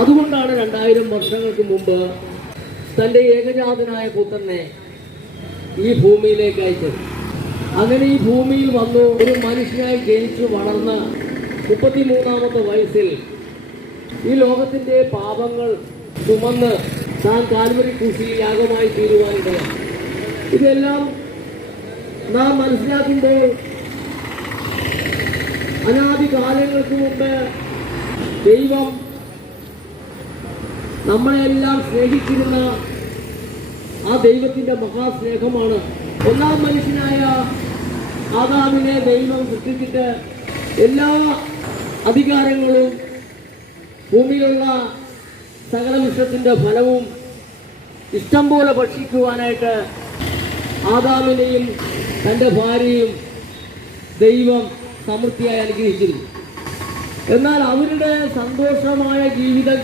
അതുകൊണ്ടാണ് 2000 വർഷങ്ങൾക്ക് മുമ്പ് തൻ്റെ ഏകജാതനായ പുത്രനെ ഈ ഭൂമിയിലേക്ക് അയച്ചത്. അങ്ങനെ ഈ ഭൂമിയിൽ വന്നു ഒരു മനുഷ്യനായി ജനിച്ചു വളർന്ന് 33ാമത്തെ വയസ്സിൽ ഈ ലോകത്തിൻ്റെ പാപങ്ങൾ ചുമന്ന് താൻ കാൽവരി ക്രൂശിൽ യാഗമായി തീരുവാനിടയാണ്. ഇതെല്ലാം നാം മനസ്സിലാക്കുമ്പോൾ അനാദി കാലങ്ങൾക്ക് മുമ്പ് ദൈവം നമ്മളെല്ലാം സ്നേഹിച്ചിരുന്ന ആ ദൈവത്തിൻ്റെ മഹാസ്നേഹമാണ്. ഒന്നാം മനുഷ്യനായ ആദാമിനെ ദൈവം സൃഷ്ടിച്ചിട്ട് എല്ലാ അധികാരങ്ങളും ഭൂമിയിലുള്ള സകല വിശ്വത്തിൻ്റെ ഫലവും ഇഷ്ടം പോലെ ഭക്ഷിക്കുവാനായിട്ട് ആദാമിനെയും തൻ്റെ ഭാര്യയും ദൈവം സമൃദ്ധിയായി അനുഗ്രഹിച്ചിരുന്നു. എന്നാൽ അവരുടെ സന്തോഷമായ ജീവിതം